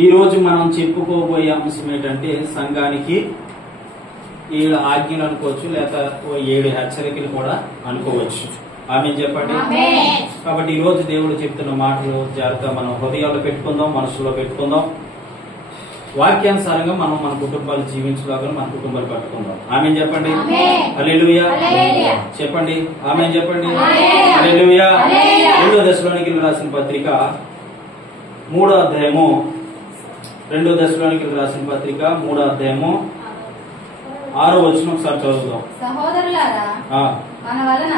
ఈ రోజు మనం చెప్పుకోబోయే అంశం ఏంటంటే సంఘానికి 7 ఆజ్ఞలు అనుకోవచ్చు, లేదా 7 హెచ్చరికలు కూడా అనుకోవచ్చు. ఆమె చెప్పండి. కాబట్టి ఈ రోజు దేవుడు చెప్తున్న మాటలు జాగ్రత్తగా మనం హృదయాల్లో పెట్టుకుందాం, మనసులో పెట్టుకుందాం. వాక్యానుసారంగా మనం మన కుటుంబాలు జీవించలాగా మన కుటుంబాలు పట్టుకుందాం. ఆమె చెప్పండి. హల్లెలూయా చెప్పండి. ఆమె చెప్పండి. హల్లెలూయా. 2వ దశలోనికీయులకు రాసిన పత్రిక 3వ అధ్యాయము 2వ దశలోనికీయులకు రాసిన పత్రిక 3వ అధ్యాయము 6వ వచనం ఒకసారి చదువుదాం. సహోదరులారా, మన వలన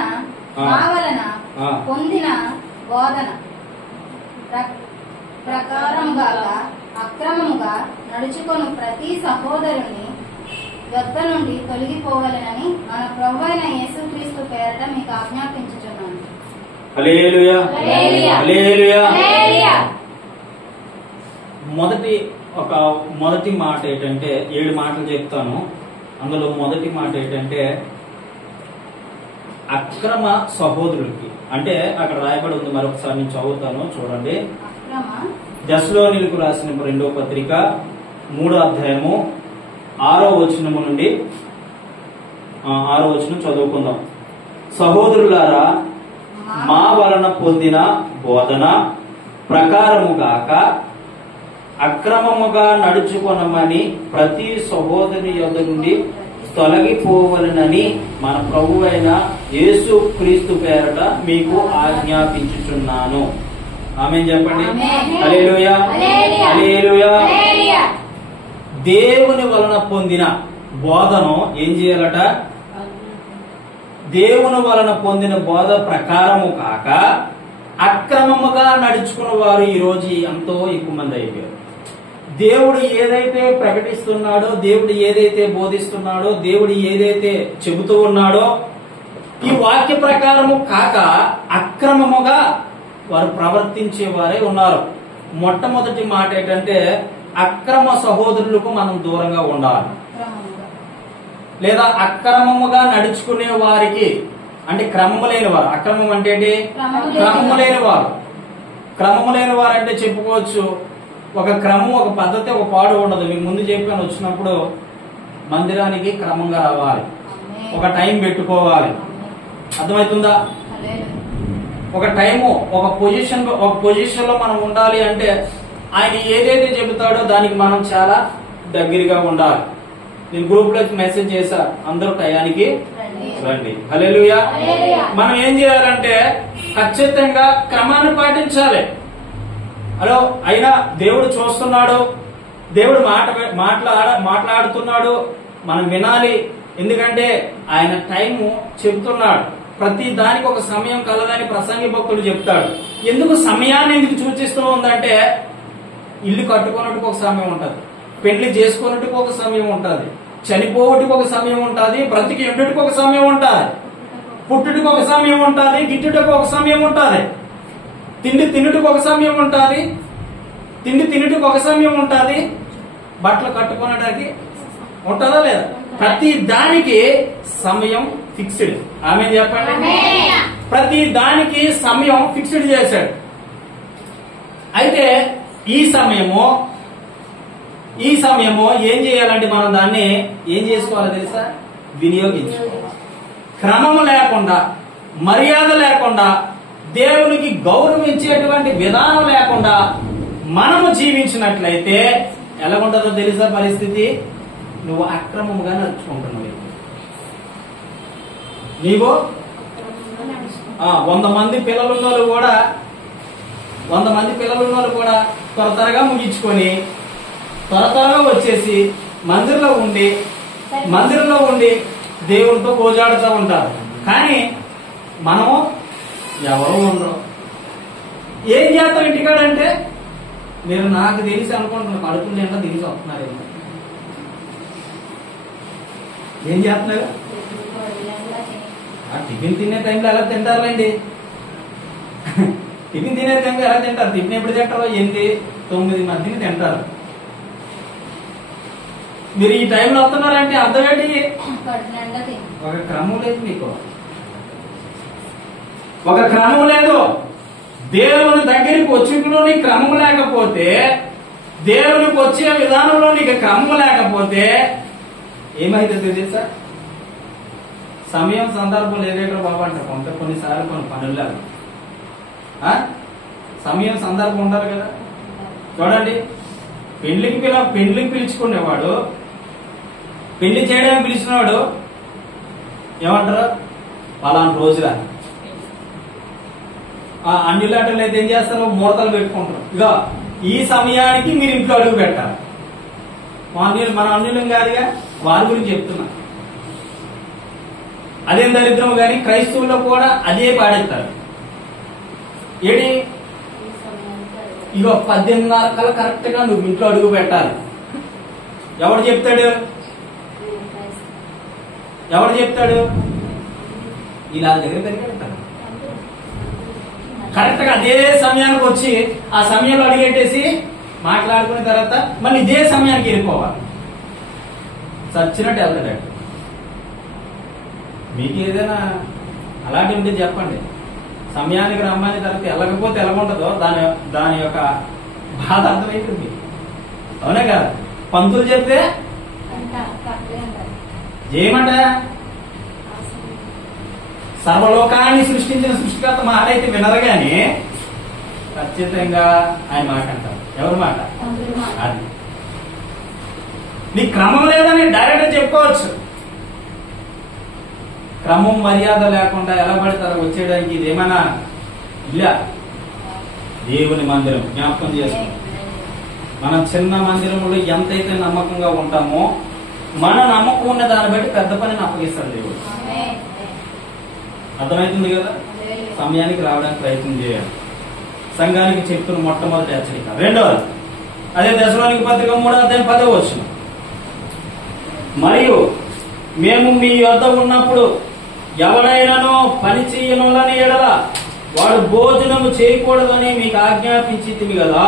మా వలన పొందిన బోధన ప్రకారముగా అక్రమముగా నడుచుకొని ప్రతి సహోదరుని యొద్ద నుండి తొలగిపోవాలని మన ప్రభువైన యేసుక్రీస్తు పేరట మీకు ఆజ్ఞాపించుచున్నాను. హల్లెలూయా. హల్లెలూయా. మొదటి మాట ఏంటంటే 7 మాటలు చెప్తాను. అందులో మొదటి మాట ఏంటంటే అక్రమ సహోదరులకి, అంటే అక్కడ రాయబడి ఉంది, మరొకసారి నేను చదువుతాను చూడండి. దశలోనికీయులకు రాసిన 2వ పత్రిక 3వ అధ్యాయము 6వ వచనము నుండి 6వ వచనం చదువుకుందాం. సహోదరులారా, మా వలన పొందిన బోధన ప్రకారముగాక అక్రమముగా నడుచుకొనమని ప్రతి సహోదరుని యొద్ద నుండి తొలగిపోవలనని మన ప్రభువైన యేసుక్రీస్తు పేరట మీకు ఆజ్ఞాపించుచున్నాను. ఆమేన్ చెప్పండి. హల్లెలూయా. హల్లెలూయా. దేవుని వలన పొందిన బోధను ఏం చేయాలట? దేవుని వలన పొందిన బోధ ప్రకారము కాక అక్రమముగా నడుచుకున్న వారు ఈ రోజు ఎంతో ఎక్కువ మంది అయిపోయారు. దేవుడు ఏదైతే ప్రకటిస్తున్నాడో, దేవుడు ఏదైతే బోధిస్తున్నాడో, దేవుడు ఏదైతే చెబుతూ ఉన్నాడో ఈ వాక్య ప్రకారము కాక అక్రమముగా వారు ప్రవర్తించే వారే ఉన్నారు. మొట్టమొదటి మాట ఏంటంటే అక్రమ సహోదరులకు మనం దూరంగా ఉండాలి. లేదా అక్రమముగా నడుచుకునే వారికి, అంటే క్రమము లేని వారు. అక్రమం అంటే ఏంటి? క్రమము లేని వారు. క్రమము లేని వారు అంటే చెప్పుకోవచ్చు ఒక క్రమం, ఒక పద్ధతి, ఒక పాడు ఉండదు. మీకు ముందు చెప్పాను, వచ్చినప్పుడు మందిరానికి క్రమంగా రావాలి, ఒక టైం పెట్టుకోవాలి. అర్థమవుతుందా? ఒక టైము, ఒక పొజిషన్ లో మనం ఉండాలి. అంటే ఆయన ఏదైతే చెబుతాడో దానికి మనం చాలా దగ్గరగా ఉండాలి. నేను గ్రూప్ లో మెసేజ్ చేశా, అందరూ టయానికి రండి. హల్లెలూయా. మనం ఏం చేయాలంటే ఖచ్చితంగా క్రమాన్ని పాటించాలి. హలో, అయినా దేవుడు చూస్తున్నాడు, దేవుడు మాట్లాడుతున్నాడు, మనం వినాలి. ఎందుకంటే ఆయన టైము చెబుతున్నాడు. ప్రతి దానికి ఒక సమయం కలదని ప్రసంగి భక్తుడు చెప్తాడు. ఎందుకు సమయాన్ని ఎందుకు సూచిస్తూ ఉందంటే ఇల్లు కట్టుకున్నట్టుకు ఒక సమయం ఉంటది, పెళ్లి చేసుకున్నట్టుకు ఒక సమయం ఉంటది, చనిపోవటికి ఒక సమయం ఉంటది, బ్రతికి ఎండుటికి ఒక సమయం ఉంటది, పుట్టుటికి ఒక సమయం ఉంటది, గిట్టుటకు ఒక సమయం ఉంటది, తిండి తినుటికి ఒక సమయం ఉంటది, తిండి తినుటికి ఒక సమయం ఉంటది, బట్టలు కట్టుకునడానికి ఉంటుందా లేదా? ప్రతి దానికి సమయం ఫిక్స్డ్. ఆమె చెప్పండి. ప్రతి దానికి సమయం ఫిక్స్డ్ చేశాడు. అయితే ఈ సమయము ఏం చేయాలంటే మనం దాన్ని ఏం చేసుకోవాలో తెలుసా? వినియోగించుకోవాలి. క్రమము లేకుండా, మర్యాద లేకుండా, దేవునికి గౌరవించేటువంటి విధానం లేకుండా మనము జీవించినట్లయితే ఎలాగుంటుందో తెలుసా పరిస్థితి? నువ్వు అక్రమముగా నడుచుకుంటున్నావు. నీవు 100 మంది పిల్లలున్న వాళ్ళు కూడా త్వరగా ముగించుకొని త్వరగా వచ్చేసి మందిరంలో ఉండి దేవుడితో గోజాడుతూ ఉంటారు. కానీ మనము ఎవరు ఉండరు. ఏం చేస్తాం ఇంటికాడంటే? మీరు నాకు తెలిసి అనుకుంటున్నారు, కడుపు నిండా తెలిసి వస్తున్నారు. ఏం చేస్తున్నారు? టిఫిన్ తినే టైంలో ఎలా తింటారులేండి? టిఫిన్ తినే టైంలో ఎలా తింటారు? టిఫిన్ ఎప్పుడు తింటారో 8, 9 మధ్యని తింటారు. మీరు ఈ టైంలో వస్తున్నారంటే అర్థం ఏంటి? ఒక క్రమం లేదు, మీకు ఒక క్రమం లేదు. దేవుని దగ్గరికి వచ్చి క్రమం లేకపోతే దేవునికి వచ్చే విధానంలో నీకు క్రమం లేకపోతే ఏమైతుంది తెలుసా? సమయం సందర్భం లేదేటో బాబా అంటారు కొన్నిసార్లు కొన్ని పనులు సమయం సందర్భం ఉండాలి కదా. చూడండి, పెళ్లికి పిలుచుకునేవాడు, పెళ్లి చేయడానికి పిలిచినవాడు ఏమంటారు? పలానా రోజుగా అన్ని లాటలు అయితే ఏం చేస్తారు? ముహూర్తాలు పెట్టుకుంటారు. ఇక ఈ సమయానికి మీరు ఇంట్లో అడుగు పెట్టాలి. మన అన్యులం కాదుగా, వారి గురించి చెప్తున్నా. అదేం దరిద్రం గాని క్రైస్తవుల్లో కూడా అదే పాడేస్తారు. ఏడి ఇగో 18:30 కల్లా కరెక్ట్ గా నువ్వు ఇంట్లో అడుగు పెట్టాలి. ఎవడు చెప్తాడు? ఇలా దగ్గర పెడతాడు. కరెక్ట్ గా అదే సమయానికి వచ్చి ఆ సమయంలో అడిగేట్టేసి మాట్లాడుకున్న తర్వాత మళ్ళీ ఇదే సమయానికి వెళ్ళిపోవాలి. చచ్చినట్టు వెళ్తాడు. మీకు ఏదైనా అలాంటి ఉంటే చెప్పండి. సమయానికి రమ్మని తర్వాత వెళ్ళకపోతే ఎలాగుంటుందో దాని యొక్క బాధ అర్థమైంది. అవునే కదా? పంతులు చెప్తే చేయమంట. సర్వలోకాన్ని సృష్టించిన సృష్టికర్త మాట అయితే వినరు గాని ఖచ్చితంగా ఆయన మాట అంటారు. ఎవరి మాట? అది నీ క్రమం లేదని డైరెక్ట్ చెప్పుకోవచ్చు. క్రమం మర్యాద లేకుండా ఎలా పడతారో వచ్చేయడానికి ఇది ఏమైనా ఇలా దేవుని మందిరం జ్ఞాపకం చేసుకో. మనం చిన్న మందిరంలో ఎంతైతే నమ్మకంగా ఉంటామో మన నమ్మకం ఉన్న దాన్ని బట్టి పెద్ద పనిని అప్పగిస్తాడు దేవుడు. అర్థమవుతుంది కదా? సమయానికి రావడానికి ప్రయత్నం చేయాలి. సంఘానికి చెప్తున్న మొట్టమొదటి హెచ్చరిక. రెండవది అదే దశలోనికి పత్రిక 3:10 మరియు మేము మీ వద్ద ఉన్నప్పుడు ఎవడైనానో పని చేయనులని ఎడల వాడు భోజనము చేయకూడదని మీకు ఆజ్ఞాపించింది కదా.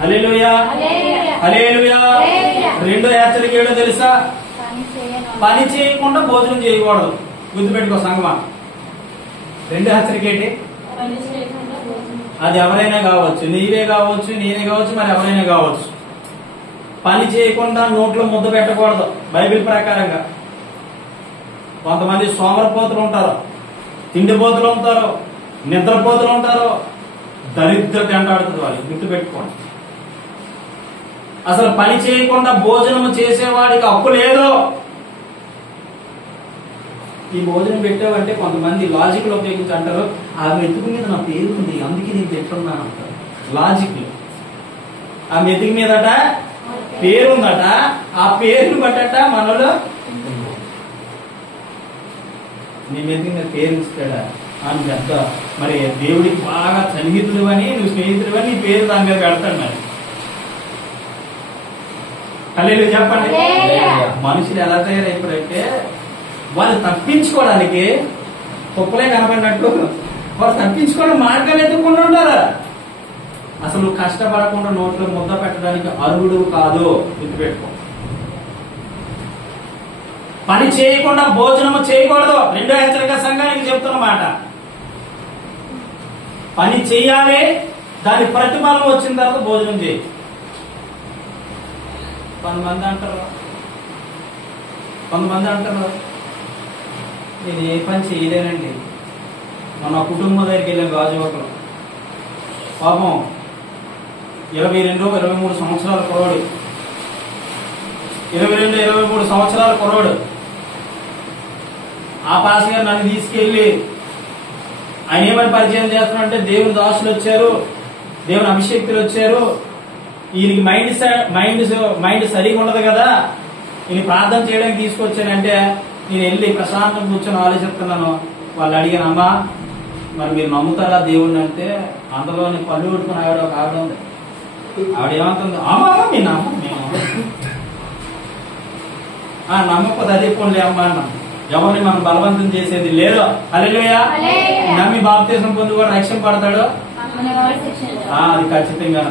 హల్లెలూయా, హల్లెలూయా. రెండో హెచ్చరిక ఏడో తెలుసా? పని చేయకుండా భోజనం చేయకూడదు. గుర్తుపెట్టుకో సంగమా. రెండో హెచ్చరిక ఏంటి? అది ఎవరైనా కావచ్చు, నీవే కావచ్చు, నేనే కావచ్చు, మరి ఎవరైనా కావచ్చు. పని చేయకుండా నోట్లో ముద్ద పెట్టకూడదు. బైబిల్ ప్రకారంగా కొంతమంది సోమరపోతులు ఉంటారు, తిండిపోతులు ఉంటారు, నిద్రపోతులు ఉంటారు. దరిద్ర వెంటాడుతుంది వాళ్ళు. గుర్తుపెట్టుకోండి. అసలు పని చేయకుండా భోజనం చేసేవాడికి హక్కు లేదు. ఈ భోజనం పెట్టావంటే కొంతమంది లాజిక్ లో ఉపయోగించి అంటారు, ఆ మెతుకు మీద నా పేరు ఉంది అందుకే నేను పెట్టున్నాను అంటారు. లాజిక్ ఆ మెతుకు మీదట పేరుందట, ఆ పేరుని బట్టట మనలో నీ మెతుకు మీద పేరు ఇస్తాడా అని పెద్ద మరి దేవుడికి బాగా సన్నిహితుడు అని నువ్వు స్నేహితుడు అని నీ పేరు దాని మీద పెడతాడు. మరి హల్లెలూయా చెప్పండి. మనుషులు ఎలా తయారైపోయారంటే వాళ్ళు తప్పించుకోవడానికి కుప్పలే కనబడినట్టు వాళ్ళు తప్పించుకోవడం మార్గాలు ఎత్తుకుంటూ ఉంటారు. అసలు కష్టపడకుండా నోట్లో ముద్ద పెట్టడానికి అర్హుడు కాదు. గుర్తుపెట్టుకో. పని చేయకుండా భోజనము చేయకూడదు. రెండో హెచ్చరిక సంఘానికి చెప్తున్నమాట. పని చేయాలి, దాని ప్రతిఫలం వచ్చిన తర్వాత భోజనం చేయి. కొంతమంది అంటారు నేను ఏ పని చేయలేనండి. మన కుటుంబం దగ్గరికి వెళ్ళాం గాజువాకలో. పాపం 22-23 సంవత్సరాల కుర్రోడు, 22-23 సంవత్సరాల కుర్రోడు. ఆ పాస్ గారు నన్ను తీసుకెళ్లి ఆయన ఏమని పరిచయం చేస్తున్నారంటే దేవుని దాసులు వచ్చారు, దేవుని అభిషేక్తులు వచ్చారు, ఈయనకి మైండ్ సరిగా ఉండదు కదా, ఈయన ప్రార్థన చేయడానికి తీసుకొచ్చానంటే నేను వెళ్ళి ప్రశాంతం కూర్చొని ఆలోచిస్తున్నాను. వాళ్ళు అడిగాను, అమ్మా మరి మీరు నమ్ముతారా దేవుణ్ణి అంటే అందులోని పళ్ళు కొట్టుకుని ఆవిడ ఒక ఆవిడ ఉంది. ఆవిడ ఏమంటుంది, అమ్మా మీ నమ్మకపోతే అదే పోన్లే అమ్మా అన్నాం. ఎవరిని మనం బలవంతం చేసేది లేదు. హల్లెలూయా. నమ్మి బాప్తిసం పొంది కూడా రక్షణ పడతాడు. అది ఖచ్చితంగా.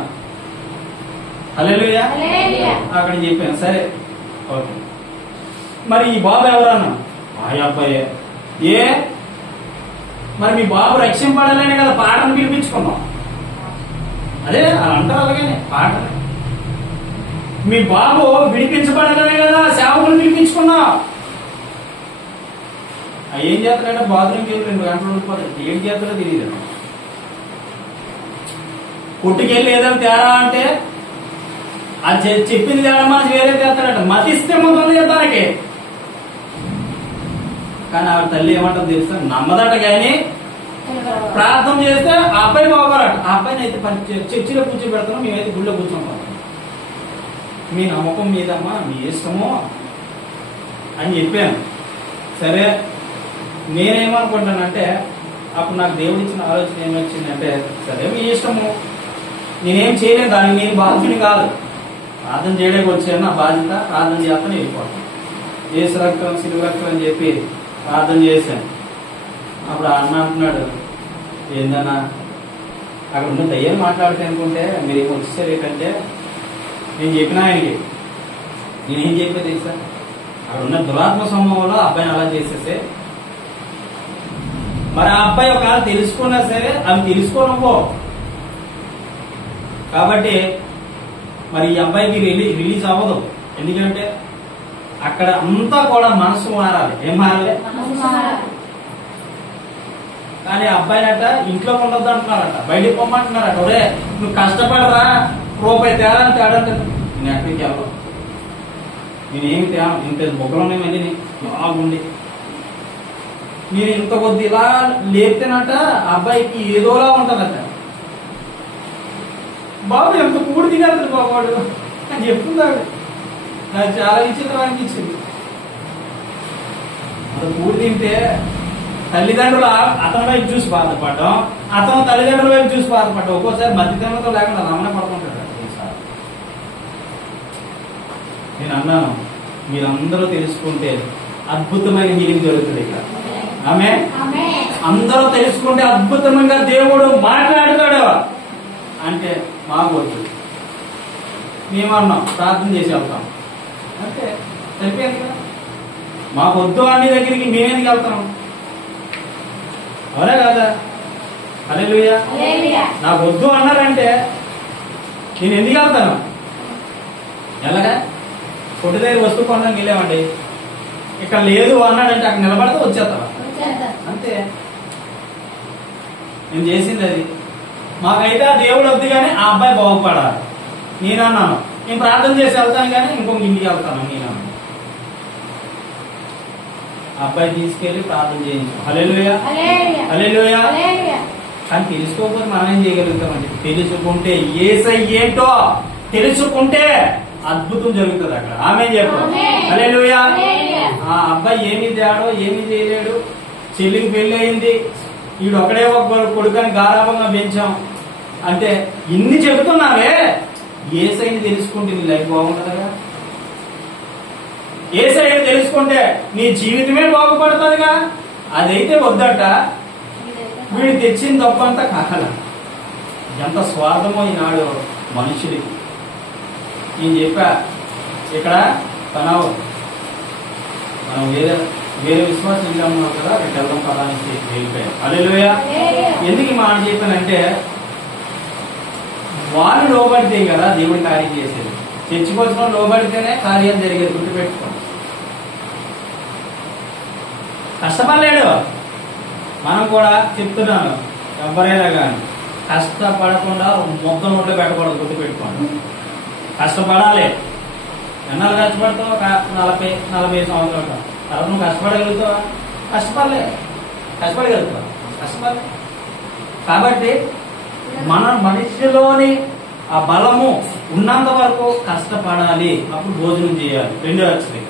హల్లెలూయా. అక్కడ చెప్పాను. సరే ఓకే. మరి ఈ బాబు ఎవరన్నా? ఆ అబ్బాయే. మరి మీ బాబు రక్షింపడాలనే కదా పాటను పిలిపించుకున్నాం. అదే అలా అంటారు. అలాగే పాట మీ బాబు విడిపించబడగానే కదా సేవకులు పిలిపించుకున్నా. ఏం చేస్తాడంటే బాత్రూమ్కి వెళ్ళి 2 గంటలు ఉండిపోతాడు. ఏం చేస్తాడో తెలియదు. పుట్టుకెళ్ళి ఏదైనా తేడా అంటే అది చెప్పింది తేడా మనకి వేరే చేస్తాడట. మతిస్తే మొదలు చేద్దానికి. కానీ ఆవిడ తల్లి ఏమంటుంది తెలుసా? నమ్మదట కానీ ప్రార్థన చేస్తే ఆ అబ్బాయి బాగోరట. ఆ అబ్బాయిని అయితే చర్చిలో కూర్చోబెడతాను, మేమైతే గుళ్ళో కూర్చుంటాం. మీ నమ్మకం మీదమ్మా, మీ ఇష్టము అని చెప్పాను. సరే, నేనేమనుకుంటానంటే అప్పుడు నాకు దేవుడు ఇచ్చిన ఆలోచన ఏమొచ్చిందంటే, సరే మీ ఇష్టము, నేనేం చేయలేను, దానికి నేను బాధ్యుని కాదు. ప్రార్థన చేయడానికి వచ్చాను, నా బాధ్యత ప్రార్థన చేస్తాను, వెళ్ళిపోతాను. యేసు రక్తం సిలువ రక్తం అని చెప్పి ప్రార్థన చేశాను. అప్పుడు అన్న అంటున్నాడు, ఏందన్నా అక్కడ ఉన్న దయ్యాలు మాట్లాడితే అనుకుంటే మీరు ఏమి వచ్చేసారు ఏంటంటే, నేను చెప్పిన ఆయనకి నేనేం చెప్పే తెలుసా, అక్కడ ఉన్న దురాత్మ సమూహంలో అబ్బాయిని అలా చేసేస్తే మరి ఆ అబ్బాయి ఒకవేళ తెలుసుకున్నా సరే అవి తెలుసుకోనుకో. కాబట్టి మరి ఈ అబ్బాయికి రిలీజ్ అవ్వదు. ఎందుకంటే అక్కడ అంతా కూడా మనసు మారాలి. ఏం మారాలి? కానీ అబ్బాయి అట ఇంట్లో ఉండొద్దు అంటున్నారట, బయటికి పొమ్మంటున్నారట. ఒరే నువ్వు కష్టపడరా, రూపాయి తేడా తేడా. నేను ఎక్కడికి వెళ్ళను, నేనేమి తేను, ఇంత బొగ్గలోనే మళ్ళీ బాగుండి నేను ఇంత కొద్ది ఇలా లేపితేనట అబ్బాయికి ఏదోలా ఉంటదట. బాబు ఎంత కూడి తినేది బాబాడు అని చెప్తున్నాడు. నాకు చాలా విచిత్రం అనిపించింది. అంత కూడి తింటే తల్లిదండ్రులు అతని వైపు చూసి బాధపడడం, అతను తల్లిదండ్రుల వైపు చూసి బాధపడడం. ఒక్కోసారి మధ్యతనంతో లేకుండా రమణ పడుతుంటాడు. నేను అన్నాను, మీరందరూ తెలుసుకుంటే అద్భుతమైన హీలింగ్ జరుగుతుంది ఇక్కడ. ఆమె అందరూ తెలుసుకుంటే అద్భుతంగా దేవుడు మాట్లాడతాడు అంటే మాకు వద్దు, మేమన్నాం ప్రార్థన చేసి వెళ్తాం అంటే సరిపోయింది కదా. మాకు వద్దు అన్ని దగ్గరికి మేమేందుకు వెళ్తాం? అవునా కదా? హల్లెలూయా. నాకు వద్దు అన్నారంటే నేను ఎందుకు వెళ్తాను? ఎలాగా కొట్టు దగ్గర వస్తువు కొనడానికి వెళ్ళామండి, ఇక్కడ లేదు అన్నాడంటే అక్కడ నిలబడితే వచ్చేస్తావా? అంతే. నేను చేసింది అది. మాకైతే ఆ దేవుడు వద్దు కానీ ఆ అబ్బాయి బాగుపడాలి. నేను అన్నాను, నేను ప్రార్థన చేసి వెళ్తాను కానీ ఇంకొక ఇంటికి వెళ్తాను. నేను అబ్బాయి తీసుకెళ్లి ప్రార్థన చేయించాం. హల్లెలూయా హల్లెలూయా. కానీ తెలుసుకోకపోతే మనం ఏం చేయగలుగుతామండి? తెలుసుకుంటే యేసయ్య ఏంటో తెలుసుకుంటే అద్భుతం జరుగుతుంది అక్కడ. ఆమె చెప్పు హల్లెలూయా. ఆ అబ్బాయి ఏమి తేడో ఏమి చేయలేడు. చెల్లికి పెళ్లి అయింది, వీడు ఒకడే ఒక కొడుకని గారాభంగా పెంచాం అంటే ఇన్ని చెబుతున్నావే. యేసయ్యని తెలుసుకుంటే నీ లైఫ్ బాగుంటుందిగా. యేసయ్యని తెలుసుకుంటే నీ జీవితమే బాగుపడుతుందిగా. అదైతే వద్దట. వీడు తెచ్చిన తప్పంతా కాల. ఎంత స్వార్థమో ఈనాడు మనుషులకి. నేను చెప్పా ఇక్కడ తనవు మనం వేరే విశ్వాసం ఇల్లామన్నాం కదా, అక్కడికి వెళ్దాం పదానికి వెళ్ళిపోయాం. హల్లెలూయా. ఎందుకు మాట చెప్పానంటే వాళ్ళు లోబడితే కదా దేవుడి కార్యం చేసేది. చర్చికొచ్చిన లోబడితేనే కార్యం జరిగేది. గుర్తుపెట్టుకోండి. కష్టపడలేడు. మనం కూడా చెప్తున్నాను, ఎవరైనా కానీ కష్టపడకుండా మొత్తం నోట్లో పెట్టకూడదు. గుర్తుపెట్టుకోండి. కష్టపడాలి. ఎన్నాళ్ళు కష్టపడతావు? 40 సంవత్సరాలు. తర్వాత నువ్వు కష్టపడగలుగుతావా? కష్టపడగలుగుతావా? కష్టపడలే. కాబట్టి మన మనిషిలోని ఆ బలము ఉన్నంత వరకు కష్టపడాలి. అప్పుడు భోజనం చేయాలి. రెండో వచ్చింది.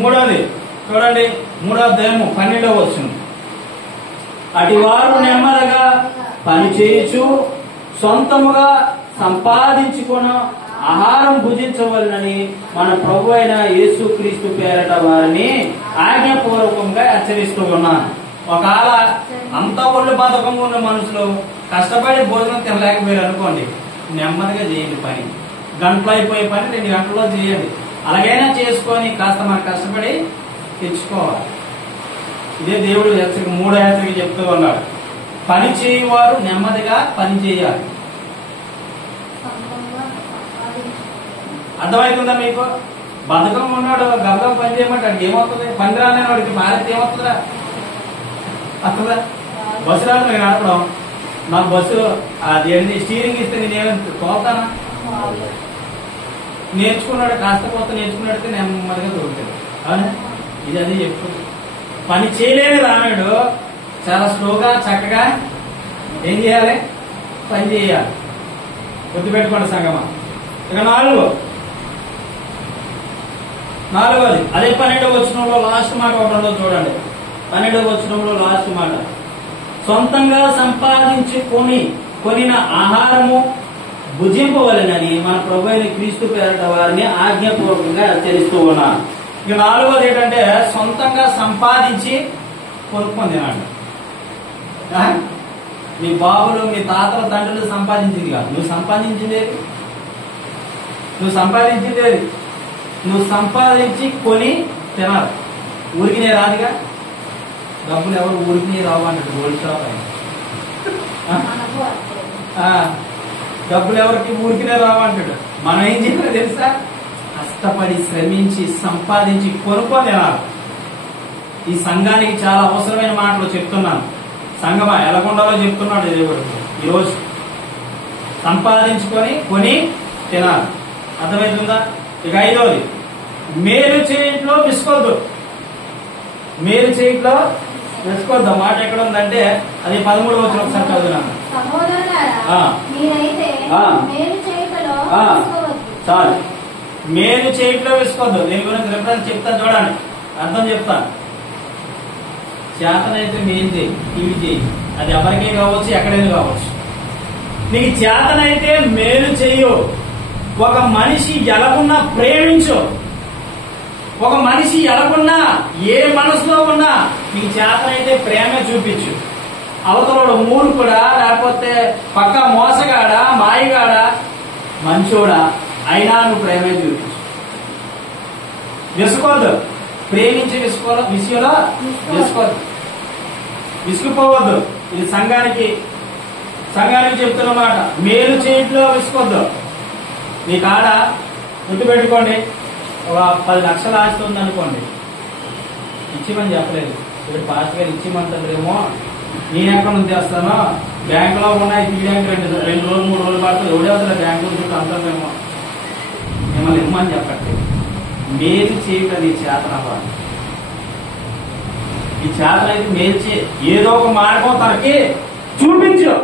మూడోది చూడండి, 3వ అధ్యాయము 12వ వచనం. అటు వారు నెమ్మదిగా పని చేయొచ్చు, సొంతముగా సంపాదించుకున్న ఆహారం భుజించవలనని మన ప్రభు అయిన యేసుక్రీస్తు పేరట వారిని ఆజ్ఞాపూర్వకంగా హెచ్చరిస్తూ ఉన్నాను. ఒకవేళ అంత ఒళ్ళు బతకంగా ఉన్న మనుషులు కష్టపడి భోజనం తినలేకపోయారు అనుకోండి, నెమ్మదిగా చేయండి పని. గంటలు అయిపోయే పని 2 గంటల్లో చేయండి. అలాగైనా చేసుకొని కాస్త మనకు కష్టపడి తెచ్చుకోవాలి. ఇదే దేవుడు హెచ్చరిక 3వ హెచ్చరిక చెప్తూ ఉన్నాడు. పని చేయవారు నెమ్మదిగా పని చేయాలి. అర్థమవుతుందా మీకు? బతకం ఉన్నాడు గబగం పని చేయమంటాడు, ఏమవుతుంది? పని రాని వాడికి మారితే ఏమవుతుందా? వస్తుందా? బస్సు రాదు నేను నడపడం, నాకు బస్సు అది స్టీరింగ్ ఇస్తే నేనేమైనా తోలుతానా? నేర్చుకున్నాడు, కాస్త పోతే నేర్చుకున్నాడితే నెమ్మదిగా తోలుతాడు. అవునా? ఇది అదే చెప్తుంది. పని చేయలేని రానుడు చాలా స్లోగా చక్కగా ఏం చేయాలి? పని చేయాలి. గుర్తుపెట్టుకోండి సంగమా. ఇక నాలుగోది అదే 12వ వచనంలో లాస్ట్ మాట ఒకటో చూడండి. 12వ వచనంలో లాస్ట్ మాట, సొంతంగా సంపాదించి కొనిన ఆహారము భుజింపవలెనని మన ప్రభువైన క్రీస్తు పేరట వారిని ఆజ్ఞాపూర్వకంగా హెచ్చరిస్తూ ఉన్నాను. ఇక 4వది ఏంటంటే సొంతంగా సంపాదించి కొనుక్కొని తినండి. మీ బాబులు మీ తాతల తండ్రులు సంపాదించింది కాదు, నువ్వు సంపాదించిందేది? నువ్వు సంపాదించి కొని తినాలి. ఊరికినే రాదుగా, డబ్బులు ఎవరు ఊరికినే రావు అన్నట్టు గోల్డ్ షాప్ అయినా డబ్బులు ఎవరికి ఊరికినే రావు అంటాడు. మనం ఏం చేయాలి తెలుసా? కష్టపడి శ్రమించి సంపాదించి కొనుక్కొని తినాలి. ఈ సంఘానికి చాలా అవసరమైన మాటలు చెప్తున్నాను. సంఘమా ఎలాగుండాలో చెప్తున్నాడు దేవుడు ఈరోజు. సంపాదించుకొని కొని తినాలి. అర్థమవుతుందా? ఇక 5వది, మేలు చేయట్లో విసుకోవద్దు. మేలు చేయట్లో విసుకోవద్దు. మాట ఎక్కడ ఉందంటే అది 13వ వచనం ఒకసారి చదువుతున్నాను. చాలు, మేలు చేయట్లో విసుకోవద్దు. దీని గురించి రిఫరెన్స్ చెప్తాను చూడండి, అర్థం చెప్తాను. చేతనైతే మేలు చేయి, ఇవి చేయి. అది ఎవరికే కావచ్చు, ఎక్కడైనా కావచ్చు. నీకు చేతనైతే మేలు చెయ్యు. ఒక మనిషి ఎలాగున్నా ప్రేమించు. ఒక మనిషి ఎలాగున్నా ఏ మనసులో ఉన్నా నీకు చేతనైతే ప్రేమే చూపించు. అవతలోడు మూర్ఖుడా, లేకపోతే పక్క మోసగాడా, మాయగాడా, మంచోడా అయినా నువ్వు ప్రేమే చూపించు. విసుకోవద్దు. ప్రేమించే విషయంలో విసుకోవద్దు, విసుకుపోవద్దు. ఇది సంఘానికి చెప్తున్న మాట. మేలు చేయట్లో విసుకోవద్దు. మీ కాడ గుర్తుపెట్టుకోండి, ఒక 10 లక్షల ఆస్తి ఉందనుకోండి, ఇచ్చిమని చెప్పలేదు. ఇప్పుడు పాస్ గారు ఇచ్చిమంటారేమో, నేను ఎక్కడ నుంచి చేస్తానో, బ్యాంకులో ఉన్నాయి తీయడానికి 2 రోజులు 3 రోజులు పడుతుంది. ఎవడవుతుంది బ్యాంకుల చుట్టూ అంటామేమో, మిమ్మల్ని ఇమ్మని చెప్పట్లేదు. మేలు చేయటం నీ చేతన అవ్వాలి. ఈ చేతన అయితే మేలు చేయి. ఏదో ఒక మార్గం తనకి చూపించు.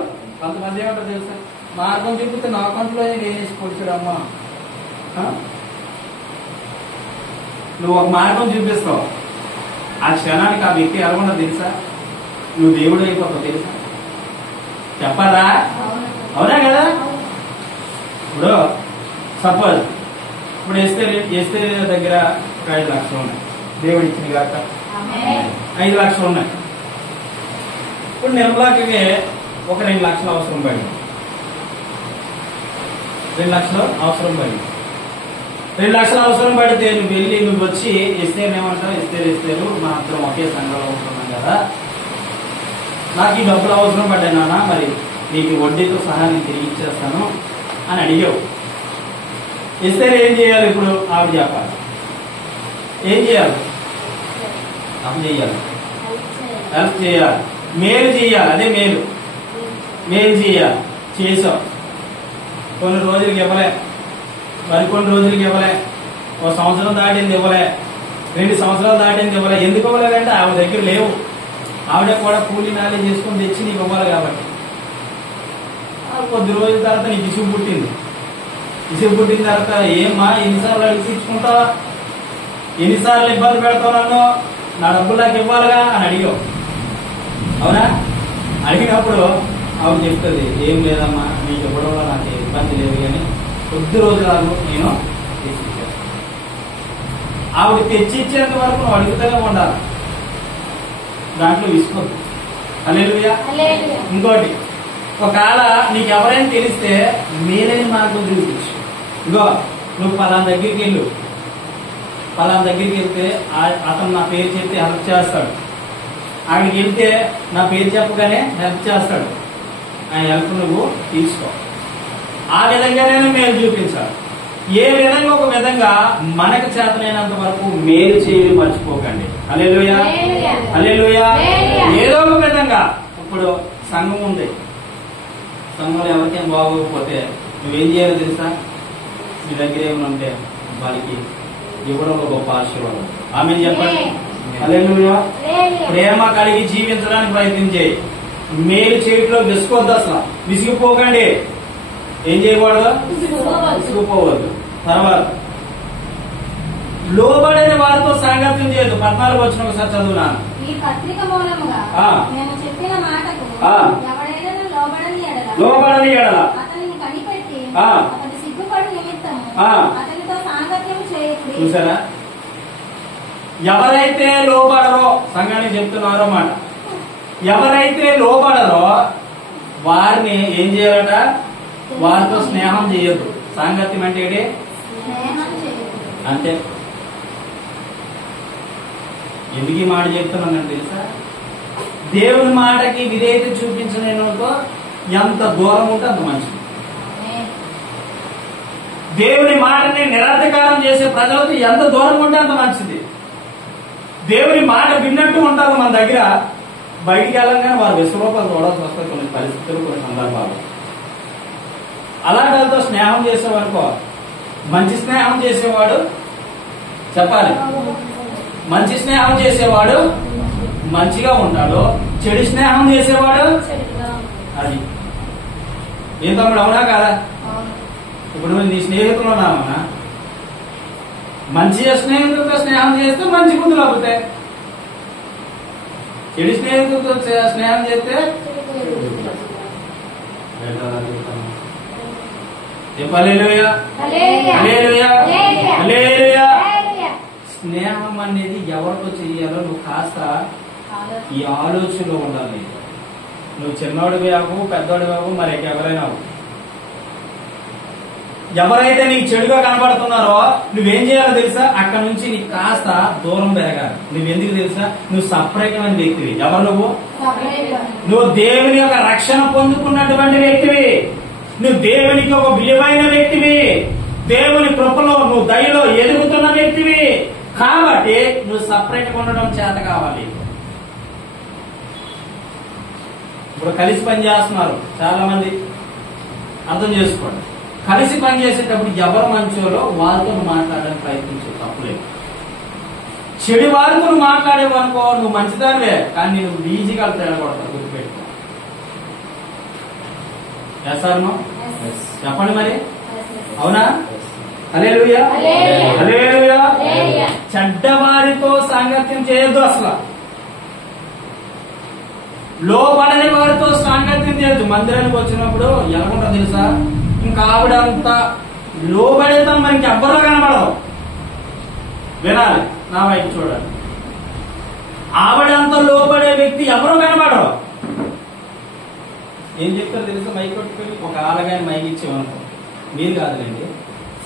కొంతమంది ఏమంటారు తెలుసా? మార్గం చూపిస్తే నా అకౌంట్లో నేనేసి పొడిచాడమ్మా. నువ్వు ఒక మార్గం చూపిస్తావు, ఆ క్షణానికి ఆ వ్యక్తి ఎలాగుండో తెలుసా? నువ్వు దేవుడు అయిపోతావు తెలుసా? చెప్పాలా? అవునా కదా? ఇప్పుడు సపోజ్ ఇప్పుడు ఎస్తే దగ్గర ఒక 5 లక్షలు ఉన్నాయి. దేవుడు ఇచ్చింది కాక 5 లక్షలు ఉన్నాయి. ఇప్పుడు నిర్మలాకి ఒక 2 లక్షలు అవసరం పడింది. 2 లక్షలు అవసరం పడింది. 2 లక్షలు అవసరం పడితే నువ్వు వచ్చి ఎస్తేరు ఏమంటావు? ఎస్తేరు మా అందరం ఒకే సంఘంలో ఉంటున్నాం కదా, నాకు ఈ డబ్బులు అవసరం పడ్డాయి నాన్న, మరి నీకు వడ్డీతో సహా నేను తిరిగి ఇచ్చేస్తాను అని అడిగావు. ఎస్తేరు ఏం చేయాలి? ఇప్పుడు ఆవిడ చెప్పాలి. ఏం చేయాలి? అప్పు చేయాలి, హెల్ప్ చేయాలి, మేలు చేయాలి. అదే మేలు చేయాలి. చేసావు. కొన్ని రోజులకి ఇవ్వలే, మరికొన్ని రోజులకి ఇవ్వలే, 1 సంవత్సరం దాటింది ఇవ్వలే, 2 సంవత్సరాలు దాటింది ఇవ్వలే. ఎందుకు ఇవ్వలేదంటే ఆవిడ దగ్గర లేవు. ఆవిడ కూడా కూలీ నాలి చేసుకుని తెచ్చి నీకు ఇవ్వాలి కాబట్టి. కొద్ది రోజుల తర్వాత నీకు ఇసుగు పుట్టింది. ఇసుగు పుట్టిన తర్వాత ఏమ్మా ఎన్నిసార్లు అడిగి తెచ్చుకుంటావా, ఎన్నిసార్లు ఇబ్బంది పెడతావు నన్ను, నా డబ్బులు నాకు ఇవ్వాలిగా అని అడిగావు. అవునా? అడిగినప్పుడు ఆవిడ చెప్తుంది, ఏం లేదమ్మా నీకు ఇవ్వడంలో నాకు ఇబ్బంది లేదు, కానీ కొద్ది రోజులను నేను తెచ్చిచ్చాను. ఆవిడ తెచ్చిచ్చేంత వరకు నువ్వు అడుగుతూనే ఉండాలి. దాంట్లో విసుకోద్దు. హల్లెలూయా. ఇంకోటి, ఒకవేళ నీకు ఎవరైనా తెలిస్తే మేలైన మార్గం చూపించు. ఇగో నువ్వు పలానా దగ్గరికి వెళ్ళు, పలానా దగ్గరికి వెళ్తే అతను నా పేరు చెప్తే హెల్ప్ చేస్తాడు. ఆవిడకి వెళ్తే నా పేరు చెప్పగానే హెల్ప్ చేస్తాడు. ఆ హెల్ప్ నువ్వు తీసుకో. ఆ విధంగా నేను మేలు చూపించాలి. ఏ విధంగా ఒక విధంగా మనకు చేతనైనంత వరకు మేలు చేయడం మర్చిపోకండి. హల్లెలూయా, హల్లెలూయా. ఏదో ఒక విధంగా ఇప్పుడు సంఘం ఉంది, సంఘంలో ఎవరికైనా బాగోకపోతే నువ్వేం చేయాలో తెలుసా? మీ దగ్గర ఏమైనా ఉంటే వాళ్ళకి ఇవ్వడం ఒక గొప్ప ఆశీర్వాదం. ఆమె చెప్పండి. హల్లెలూయా. ప్రేమ కలిగి జీవించడానికి ప్రయత్నం చేయి. మేలు చేయట్లో విసుకోవద్దు, అసలు విసిగిపోకండి. ఏం చేయకూడదు? విసిగిపోవద్దు. తర్వాత లోబడిన వారితో సాంగత్యం చేయదు. 14 వచ్చిన ఒకసారి చదువునాను. ఈ పత్రిక మూలముగా నేను చెప్పిన మాటకు ఎవడైనా లోబడని ఎడల అతనిని కనిపెట్టి అతని సిగ్గుపడు నిమిత్తం అతనితో సాంగత్యం చేయకుడి. చూసారా? ఎవరైతే లోబడరో, సంఘానికి చెప్తున్నారో మాట, ఎవరైతే లోబడరో వారిని ఏం చేయాలట? వారితో స్నేహం చేయొద్దు. సాంగత్యం అంటే ఏంటి? అంతే. ఎందుకు ఈ మాట చెప్తున్నానని తెలుసా? దేవుని మాటకి విధేయత చూపించలేనుతో ఎంత దూరం ఉంటే అంత మంచిది. దేవుని మాటని నిరర్థకారం చేసే ప్రజలతో ఎంత దూరం ఉంటే అంత మంచిది. దేవుని మాట విన్నట్టు ఉంటారు మన దగ్గర, బయటికి వెళ్ళగానే వారు విశ్వరూపాలు చూడాల్సి వస్తుంది కొన్ని పరిస్థితులు, కొన్ని సందర్భాలు. అలాంటి వాళ్ళతో స్నేహం చేసేవనుకో, మంచి స్నేహం చేసేవాడు చెప్పాలి, మంచి స్నేహం చేసేవాడు మంచిగా ఉంటాడు, చెడు స్నేహం చేసేవాడు అది. ఏం తమ్ముడు, అవునా కాదా? ఇప్పుడు నీ స్నేహితులు ఉన్నామన్నా, మంచి స్నేహితులతో స్నేహం చేస్తే మంచి బుద్ధులు అవుతాయి, చెడు స్నేహితులతో స్నేహం చేస్తే హల్లెలూయా, హల్లెలూయా, హల్లెలూయా. స్నేహం అనేది ఎవరితో చెయ్యాలో నువ్వు కాస్త ఈ ఆలోచనలో ఉండాలి. నువ్వు చిన్నవాడు కావు, పెద్దవాడు కావు, మరి ఎవరైనా ఎవరైతే నీకు చెడుగా కనబడుతున్నారో నువ్వేం చేయాలో తెలుసా? అక్కడ నుంచి నీకు కాస్త దూరం పెరగాలి. నువ్వెందుకు తెలుసా? నువ్వు సపరేటమైన వ్యక్తివి. ఎవరు నువ్వు? నువ్వు దేవుని యొక్క రక్షణ పొందుకున్నటువంటి వ్యక్తివి. నువ్వు దేవునికి ఒక విలువైన వ్యక్తివి. దేవుని కృపలో నువ్వు దయలో ఎదుగుతున్న వ్యక్తివి. కాబట్టి నువ్వు సపరేట్ గా ఉండడం చేత కావాలి. ఇప్పుడు కలిసి పని చేస్తున్నారు చాలా మంది, అర్థం చేసుకోండి. కలిసి పని చేసేటప్పుడు ఎవరు మంచోలో వాళ్ళతో మాట్లాడడానికి ప్రయత్నించే తప్పులేదు. చెడు వారితో నువ్వు మాట్లాడేవనుకో నువ్వు మంచిదానివే, కానీ నువ్వు ఈజీగా తేడకూడదు. గుర్తుపెట్టుకో. చేస్తాను చెప్పండి మరి, అవునా? హల్లెలూయా, హల్లెలూయా. చెడ్డవారితో సాంగత్యం చేయొద్దు. అసలు లోబడని వారితో సాంగత్యం చేయొద్దు. మందిరానికి వచ్చినప్పుడు ఎలాగుంటో తెలుసా? ఇంకా ఆవిడంతా లోబడేద్దాం మనకి ఎవ్వరో కనబడదు. వినాలి, నా వైపు చూడాలి. ఆవిడంతా లోబడే వ్యక్తి ఎవరో కనబడరు. ఏం చెప్తారు తెలుసా? మైక్ కొట్టుకొని ఒక ఆలగాని మైక్ ఇచ్చేవనుకో, మీరు కాదులేండి,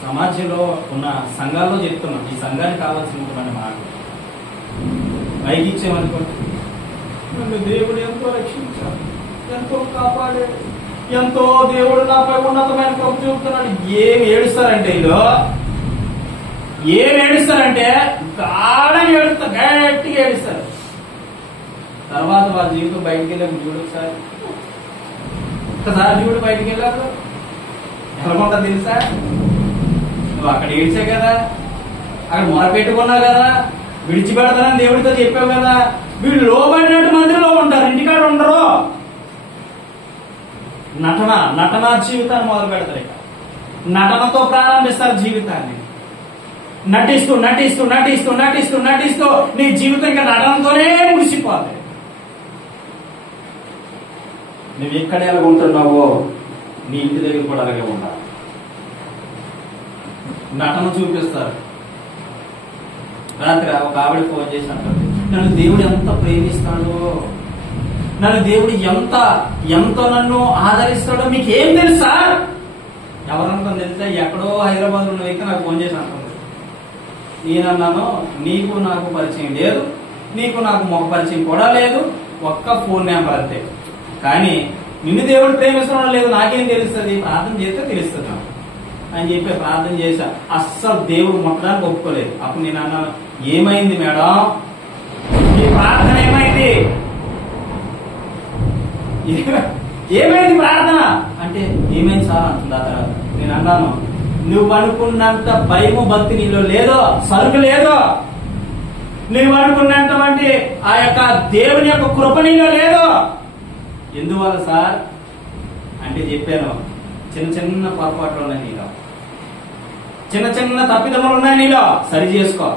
సమాజంలో ఉన్న సంఘాల్లో చెప్తున్నాం, ఈ సంఘానికి కావాల్సినటువంటి మాటలు. మైక్ ఇచ్చేమనుకోండి, నన్ను దేవుడు ఎంతో రక్షించాడు, ఎంతో కాపాడాడు, ఎంతో దేవుడు నాపై ఉన్నతమైన కృప చూపుతున్నాడు. ఏం ఏడుస్తారంటే వీళ్ళు, ఏం ఏడుస్తారంటే గాఢంగా ఏడుస్తారు, గట్టిగా ఏడుస్తారు. తర్వాత వాళ్ళ జీవితం బయటికి వెళ్ళాము చూడు. ఒకసారి జీవుడు బయటికి వెళ్ళారు, ఎలాగుంటుంది తెలుసా? నువ్వు అక్కడ ఏడ్చావు కదా, అక్కడ మొర పెట్టుకున్నావు కదా, విడిచిపెడతానని దేవుడితో చెప్పావు కదా. వీళ్ళు లోబడినట్టు మందిలో ఉంటారు, ఇంటికాడ ఉండరు. నటనా జీవితాన్ని మొదలు పెడతారు. ఇక నటనతో ప్రారంభిస్తారు జీవితాన్ని. నటిస్తూ నటిస్తూ నటిస్తూ నటిస్తూ నటిస్తూ నీ జీవితం ఇంకా నటనతోనే ముగిసిపోతుంది. నువ్వు ఎక్కడ ఎలా ఉంటున్నావో నీ ఇంటి దగ్గర కూడా అలాగే ఉండాలి. నటన చూపిస్తారు. రాత్రి ఒక ఆవిడ ఫోన్ చేసి అంటారు, నన్ను దేవుడు ఎంత ప్రేమిస్తాడో, నన్ను దేవుడు ఎంతో నన్ను ఆదరిస్తాడో మీకేం తెలుసా? ఎవరంతా తెలుసా? ఎక్కడో హైదరాబాద్ ఉన్న వ్యక్తి నాకు ఫోన్ చేసి అంటుంది. నేనన్నాను, నీకు నాకు పరిచయం లేదు, నీకు నాకు మొక్క పరిచయం కూడా లేదు, ఒక్క ఫోన్ నెంబర్ అంతే. కానీ నిన్ను దేవుడు ప్రేమిస్తున్నాడో లేదు నాకేం తెలుస్తుంది? ప్రార్థన చేస్తే తెలుస్తుంది. అని చెప్పి ప్రార్థన చేశా. అస్సలు దేవుడు ముట్టడానికి ఒప్పుకోలేదు. అప్పుడు నేను అన్నాను, ఏమైంది మేడం, ఈ ప్రార్థన ఏమైంది, ఏమైంది ప్రార్థన అంటే, ఏమైంది సార్ అంటుంది. ఆ తర్వాత నేను అన్నాను, నువ్వు అనుకున్నంత భయము భక్తి నీలో లేదో, సరుకు లేదో, నువ్వు అనుకున్నటువంటి ఆ యొక్క దేవుని యొక్క కృప నీలో లేదో. ఎందువల్ల సార్ అంటే చెప్పాను, చిన్న చిన్న పొరపాట్లు ఉన్నాయి నీలో, చిన్న చిన్న తప్పిదములు ఉన్నాయి నీలో, సరి చేసుకో.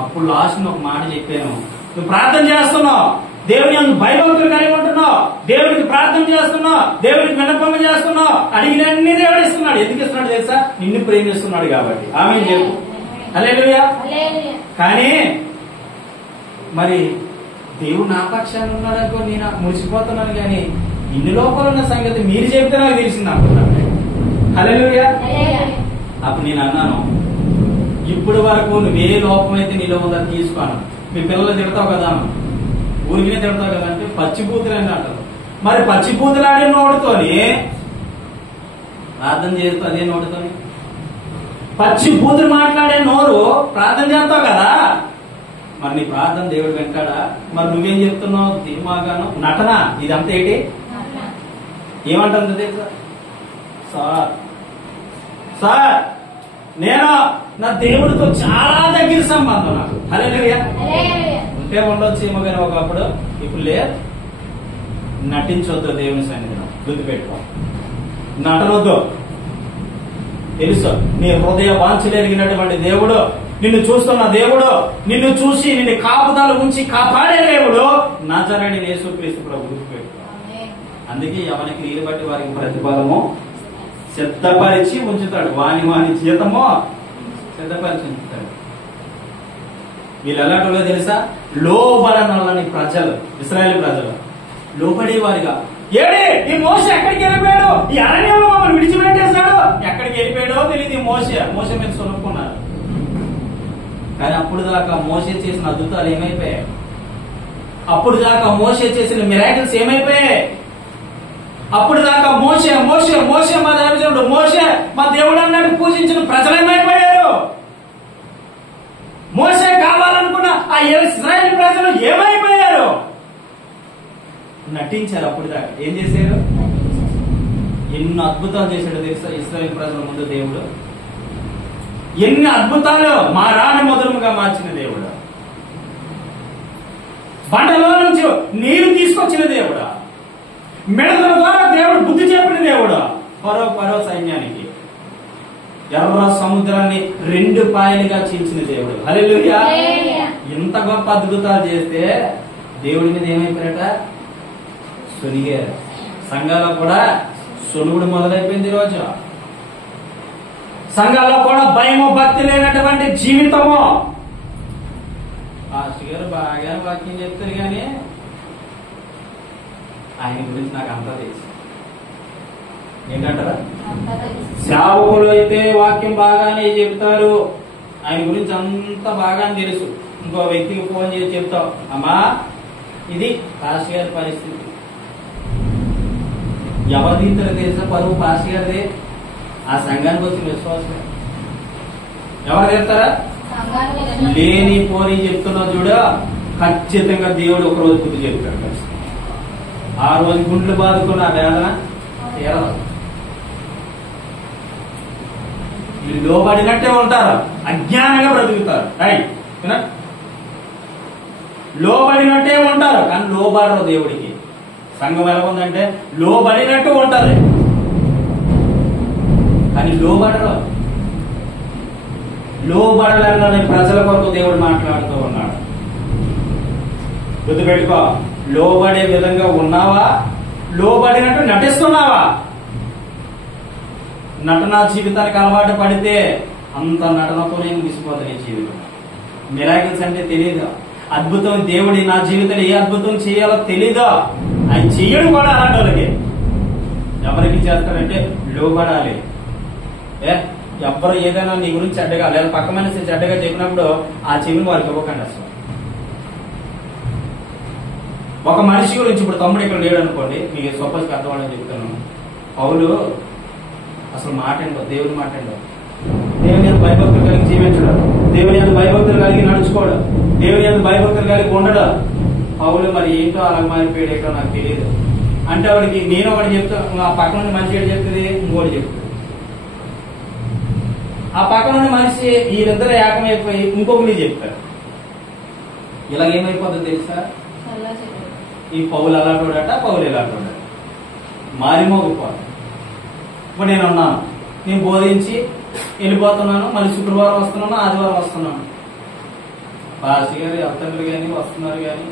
అప్పుడు లాస్ట్ ఒక మాట చెప్పాను, నువ్వు ప్రార్థన చేస్తున్నావు, దేవుని భయభక్తులు కలిగి ఉంటున్నావు, దేవుడికి ప్రార్థన చేస్తున్నావు, దేవుడికి విన్నపం చేస్తున్నావు, అడిగినన్ని దేవుడు ఇస్తున్నాడు. ఎందుకు ఇస్తున్నాడు తెలుసా? నిన్ను ప్రేమిస్తున్నాడు కాబట్టి. ఆమె చెప్పు హల్లెలూయా. కానీ మరి దేవుడు నా పక్షాన్ని ఉన్నాడనుకో నేను మురిసిపోతున్నాను, కానీ ఇన్ని లోపల ఉన్న సంగతి మీరు చెబితే నాకు తెలిసింది అనుకున్నాను. హల్లెలూయా. అప్పుడు నేను అన్నాను, ఇప్పుడు వరకు నువ్వే లోపం అయితే నీలో ఉందని తీసుకోను. మీ పిల్లలు తిడతావు కదా, ఊరికినే తిడతావు కదా అంటే పచ్చిబూతులు అని అంటారు. మరి పచ్చిబూతులు ఆడే నోడుతోని ప్రార్థన చేస్తూ అదే నోడుతోని పచ్చి బూతులు మాట్లాడే నోరు ప్రార్థన చేస్తావు కదా, మరి నీ ప్రార్థన దేవుడు వింటాడా? మరి నువ్వేం చెప్తున్నావు? దిమాగాను నటన, ఇదంతా ఏంటి? ఏమంటుంది తెలుసా? సార్ నేను నా దేవుడితో చాలా దగ్గర సంబంధం నాకు. హల్లెలూయా. ఉంటే ఉండొచ్చు ఏమో కానీ ఒకప్పుడు, ఇప్పుడు లేదు. నటించొద్దు దేవుని సన్నిధిలో, గుర్తుపెట్టుకో. నటనొద్దు. తెలుసు నీ హృదయ వాంఛలు ఎరిగినటువంటి దేవుడు, నిన్ను చూస్తున్న దేవుడు, నిన్ను చూసి నిన్ను కాపుదల ఉంచి కాపాడే దేవుడు నజరేయుడైన యేసుక్రీస్తు ప్రభు. గుర్తుపెట్టుకో. అందుకే ఎవరికి నీళ్ళు బట్టి వారికి ప్రతిఫలము సిద్ధపరిచి ఉంచుతాడు, వాని జీతము సిద్ధపరిచి ఉంచుతాడు. వీళ్ళు ఎలాంటిలో తెలుసా? లోబడనల్లని ప్రజలు, ఇశ్రాయేలు ప్రజలు లోబడేవారిగా. ఏడే ఈ మోసే ఎక్కడికి వెళ్ళిపోయాడు, ఈ అరణ్యంలో మమ్మల్ని విడిచిపెట్టేశాడు, ఎక్కడికి వెళ్ళిపోయాడో తెలియదు. ఈ మోసే మీద సొనుక్కున్నారు. కానీ అప్పుడు దాకా మోసే చేసిన అద్భుతాలు ఏమైపోయాయి? అప్పుడు దాకా మోసే చేసిన మిరాకిల్స్ ఏమైపోయాయి? అప్పుడు దాకా మోసే మోసే మోసే మా దేవుడు, మోసే మా దేవుడు అన్నట్టు పూజించిన ప్రజలు ఏమైపోయారు? మోసే కావాలనుకున్న ఆ ఇశ్రాయేలు ప్రజలు ఏమైపోయారు? నటించారు. అప్పుడు దాకా ఏం చేశారు? ఎన్ని అద్భుతాలు చేశాడు తెలుసా ఇశ్రాయేలు ప్రజల ముందు దేవుడు? ఎన్ని అద్భుతాలు! మా రాని మధురముగా మార్చిన దేవుడు, బండలో నుంచి నీరు తీసుకొచ్చిన దేవుడు, మిడతల ద్వారా దేవుడు బుద్ధి చెప్పిన దేవుడు, ఫరో సైన్యానికి ఎర్ర సముద్రాన్ని 2 పాయలుగా చీల్చిన దేవుడు. హల్లెలూయా. ఇంత గొప్ప అద్భుతాలు చేస్తే దేవుడి మీద ఏమైపోయారట? సొనిగారు. సంఘాల్లో కూడా సొనుగుడు మొదలైపోయింది. రోజు సంఘాల్లో కూడా భయము భక్తి లేనటువంటి జీవితము. పాస్టర్ గారు బాగా వాక్యం చెప్తారు, కానీ ఆయన గురించి నాకు అంతా తెలుసు. ఏంటంటారా? సేవకులు అయితే వాక్యం బాగానే చెప్తారు, ఆయన గురించి అంత బాగానే తెలుసు. ఇంకో వ్యక్తికి ఫోన్ చేసి చెప్తావు, అమ్మా ఇది పాస్టర్ గారి పరిస్థితి. ఎవరు తీస్తారో తెలుసా? పరువు పాస్టర్ గారిదే. ఆ సంఘానికి వచ్చిన విశ్వాసం ఎవరు తీస్తారా? లేని పోని చెప్తున్నావు చూడ, ఖచ్చితంగా దేవుడు ఒక రోజు బుద్ధి చెప్తాడు. ఆ రోజు గుండ్లు బాదుకున్న ఆ వేదన తీరదు. వీళ్ళు లోబడినట్టే ఉంటారు, అజ్ఞానంగా బ్రతుకుతారు. రైట్, లోబడినట్టే ఉంటారు కానీ లోబడరు దేవుడికి. సంఘం ఎలా ఉందంటే లోబడినట్టు ఉంటారు కానీ లోబడరు. లోబడలేని ప్రజల కొరకు దేవుడు మాట్లాడుతూ ఉన్నాడు. గుర్తుపెట్టుకో, లోబడే విధంగా ఉన్నావా? లోబడినట్టు నటిస్తున్నావా? నటన జీవితానికి అలవాటు పడితే అంత నటనతోనే ముగిసిపోతుంది జీవితం. మిరాకిల్స్ అంటే తెలియదు, అద్భుతం దేవుడి నా జీవితంలో ఏ అద్భుతం చేయాలో తెలీదు. ఆయన చెయ్యడు కూడా అలాంటి వాళ్ళకి. ఎవరికి చేస్తారంటే లోబడాలి. ఎవ్వరు ఏదైనా నీ గురించి చెడ్డగా లేదా పక్క మనిషి చెడ్డగా చెప్పినప్పుడు ఆ చెవిని వారికి ఇవ్వకండి. అసలు ఒక మనిషి గురించి, ఇప్పుడు తమ్ముడు ఇక్కడ లేడు అనుకోండి, మీకు సపోజ్కి అర్థమని చెప్తాను. పౌలు అసలు మాట ఏంటో, దేవుని మాట ఏంటో, దేవుని యొక్క భయభక్తులు కలిగి జీవించడం, దేవుని యొక్క భయభక్తులు కలిగి నడుచుకోవడం, దేవుని యొక్క భయభక్తులు కలిగి ఉండడం. పౌలు మరి ఏంటో అలా మారిపోయాడు ఏంటో నాకు తెలియదు అంటే వాడికి నేను ఒకటి చెప్తా, ఆ పక్కన నుండి మనిషి ఏడు చెప్తుంది, ఇంకోటి చెప్తుంది. ఆ పక్కన నుండి మనిషి వీళ్ళిద్దరూ ఏకమైపోయి ఇంకొకటి చెప్తారు. ఇలాగేమైపోతుంది తెలుసా? ఈ పౌలు అలాంటోడట, పౌలు ఎలాంటోడట మారిమోగిపోతాడు. ఇప్పుడు నేను ఉన్నాను, నేను బోధించి వెళ్ళిపోతున్నాను, మళ్ళీ శుక్రవారం వస్తున్నాను, ఆదివారం వస్తున్నాను. పాస్టర్ గారు అర్థంలు కానీ వస్తున్నారు కానీ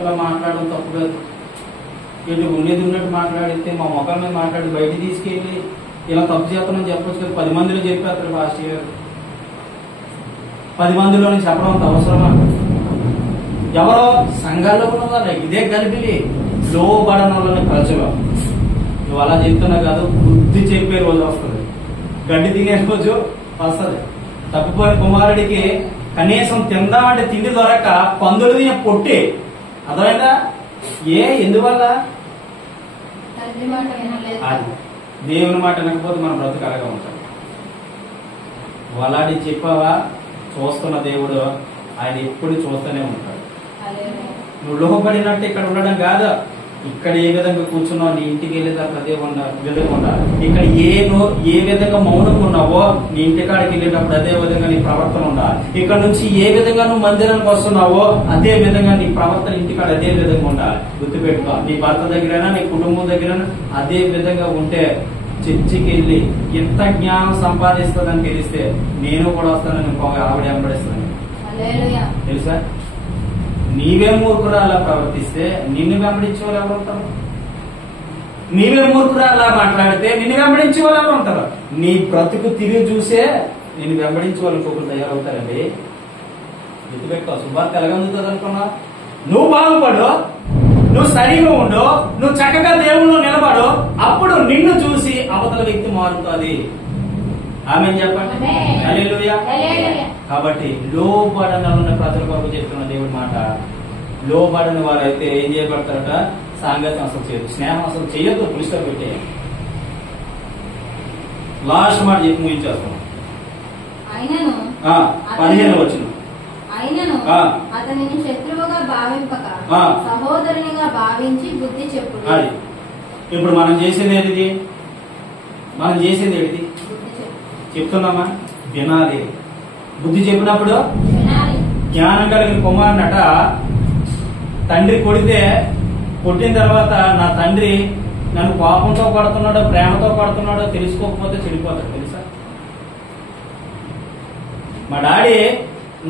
ఇలా మాట్లాడడం తప్పు కాదు. ఇటు ఉండేది ఉన్నట్టు మాట్లాడితే మా ముఖం మీద మాట్లాడి బయటికి తీసుకెళ్ళి ఇలా తప్పు చేస్తానని చెప్పొచ్చు కదా. 10 మందిలో చెప్పేస్తారు పాస్టర్ గారు. 10 మందిలో చెప్పడం అంత అవసరమా? ఎవరో సంఘాల్లో ఉన్న వాళ్ళు ఇదే కలిపి లోబడన వాళ్ళని కలచలో నువ్వు అలా చెప్తున్నావు కాదు, బుద్ధి చెప్పే రోజు వస్తుంది, గడ్డి తినే రోజు వస్తుంది. తప్పిపోయిన కుమారుడికి కనీసం తిందామంటే తిండి దొరక్క పందులు తినే పొట్టి అర్థమైందా? ఎందువల్ల? దేవుని మాట వినకపోతే మన బ్రతుకు అలాగా ఉంటాం. అలాంటి చెప్పావా, చూస్తున్న దేవుడు ఆయన ఎప్పుడు చూస్తూనే ఉంటాడు. నువ్వు లోపడినట్టు ఇక్కడ ఉండడం కాదు, ఇక్కడ ఏ విధంగా కూర్చున్నావు నీ ఇంటికి వెళ్ళేదాకా అదే విధంగా ఉండాలి. ఇక్కడ ఏ విధంగా మౌనంగా ఉన్నావో నీ ఇంటికాడికి వెళ్ళేటప్పుడు అదే విధంగా నీ ప్రవర్తన ఉండాలి. ఇక్కడ నుంచి ఏ విధంగా నువ్వు మందిరానికి వస్తున్నావో అదే విధంగా నీ ప్రవర్తన ఇంటికాడ అదే విధంగా ఉండాలి. గుర్తుపెట్టుకో, నీ భర్త దగ్గరైనా నీ కుటుంబం దగ్గరైనా అదే విధంగా ఉంటే చర్చికి వెళ్ళి ఎంత జ్ఞానం సంపాదిస్తుందని తెలిస్తే నేను కూడా వస్తానని ఇంకొక ఆవిడ వెంబడిస్తాను. తెలుసా? నీవే మూర్ఖుడు అలా ప్రవర్తిస్తే నిన్ను వెంబడించే వాళ్ళు ఎవరు ఉంటారు? నీవే మూర్ఖుడు అలా మాట్లాడితే నిన్ను వెంబడించే వాళ్ళు ఎవరు ఉంటారు? నీ బ్రతుకు తిరిగి చూసే నిన్ను వెంబడించే వాళ్ళు ఇంకొకరు తయారవుతారండి. గుర్తుపెట్టుకో, శుభార్త ఎలాగందుతుంది అనుకున్నా? నువ్వు బాగుపడు, నువ్వు సరిగా ఉండు, నువ్వు చక్కగా దేవుళ్ళు నిలబడు, అప్పుడు నిన్ను చూసి అవతల వ్యక్తి మారుతుంది. ఆమె చెప్పండి. హల్లెలూయా. కాబట్టి లోబడన ప్రజల కొరకు చెప్తున్న దేవుడి మాట. లోబడని వారైతే ఏం చేయబడతారట? సాంగత్యం అసలు చేయదు, స్నేహం అసలు చేయొద్దు, పులిస్టర్ పెట్టే. లాస్ట్ మాట చెప్పి ముగించేస్తాం. 15 వచ్చిన అతనిని శత్రువుగా భావింపక సహోదరునిగా భావించి బుద్ధి చెప్పు. అది ఇప్పుడు మనం చేసేది ఏది? మనం చేసేది ఏది? చెప్తున్నామా? వినాలి. బుద్ధి చెప్పినప్పుడు జ్ఞానం కలిగిన కుమారునట తండ్రి కొడితే కొట్టిన తర్వాత నా తండ్రి నన్ను కోపంతో కొడుతున్నాడో ప్రేమతో కొడుతున్నాడో తెలుసుకోకపోతే చెడిపోతాడు. తెలుసా? మా డాడీ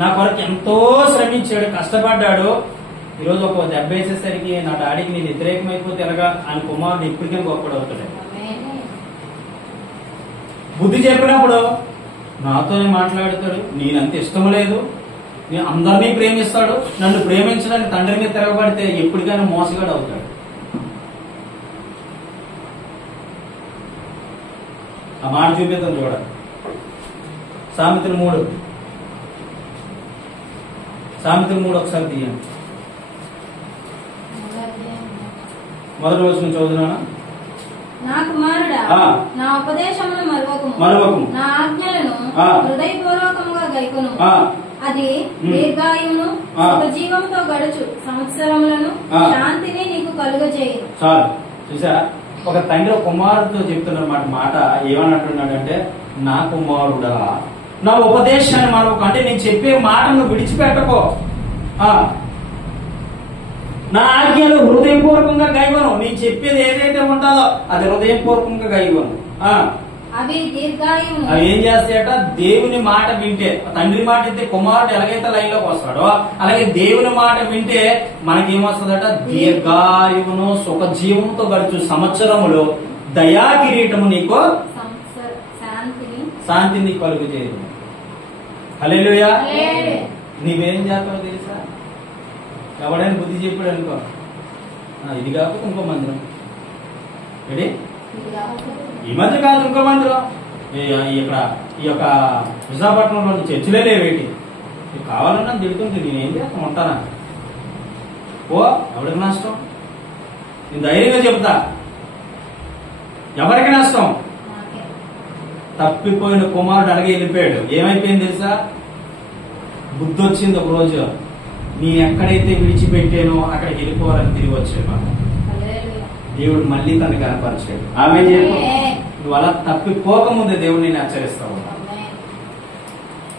నా కొరకు ఎంతో శ్రమించాడు, కష్టపడ్డాడు. ఈరోజు ఒక దెబ్బ వేసేసరికి నా డాడీకి నేను వ్యతిరేకమైపోతే ఎలాగా అని కుమారుడు ఇప్పటికే గొప్పడవుతాడు. బుద్ధి చెప్పినప్పుడు నాతోనే మాట్లాడతాడు, నేనంత ఇష్టం లేదు, నేను అందరినీ ప్రేమిస్తాడు, నన్ను ప్రేమించడానికి తండ్రి మీద తిరగబడితే ఎప్పటికైనా మోసగాడు అవుతాడు. ఆ మాట చూపిద్దాం చూడ. సామెతలు 3 ఒకసారి తీయండి. మొదటి రోజు నుంచి చదువుతున్నానా? నా కుమారుడా, నా ఉపదేశమును మరువకుము, నా ఆజ్ఞలను హృదయపూర్వకముగా గైకొను. అది దీర్ఘాయువును జీవంతో గడుచు సంవత్సరములను శాంతిని నీకు కలుగజేయును. చాలు. చూసారా? ఒక తండ్రి ఒక కుమారుడితో చెప్తున్నమాట మాట ఏమన్నట్టున్నాడంటే, నా కుమారుడా నా ఉపదేశాన్ని మరొక, అంటే నేను చెప్పే మాటను విడిచిపెట్టకో, నా ఆజ్ఞలు హృదయపూర్వకంగా గైవను. నేను చెప్పేది ఏదైతే ఉంటుందో అది హృదయపూర్వకంగా గైవను. అవి దీర్ఘాయువును. అవి ఏం చేస్తాయట? దేవుని మాట వింటే, తండ్రి మాట వింటే కుమారుడు ఎలాగైతే లైన్ లోకి వస్తాడో అలాగే దేవుని మాట వింటే మనకేమొస్తుందట? దీర్ఘాయువును సుఖజీవంతో గడుచు సంవత్సరములు దయా కిరీటము నీకు శాంతిని కలుగు చేయదు. హల్లెలూయా. నీవేం చేస్తావో తెలుసా? ఎవడైనా బుద్ధి చెప్పాడు అనుకో, ఇది కాకపోతే ఇంకో మందిరం, రెడీ ఈ మధ్య కాదు ఇంకో మందిరం, ఇక్కడ ఈ యొక్క విశాఖపట్నంలో చర్చిలే లేవేటి, కావాలన్నా తిడుతుంటే నేనేం చేస్తాను ఉంటానా? ఓ ఎవరికి నష్టం? నేను ధైర్యంగా చెప్తా, ఎవరికి నష్టం? తప్పిపోయిన కుమారుడు అడిగి వెళ్ళిపోయాడు. ఏమైపోయింది తెలుసా? బుద్ధి వచ్చింది ఒక రోజు. నేను ఎక్కడైతే విడిచిపెట్టానో అక్కడికి వెళ్ళిపోవాలని తిరిగి వచ్చాను. దేవుడు మళ్ళీ తనని కనపరిచాడు. ఆమె నువ్వు అలా తప్పిపోకముందే దేవుడు నేను హెచ్చరిస్తా ఉన్నాడు.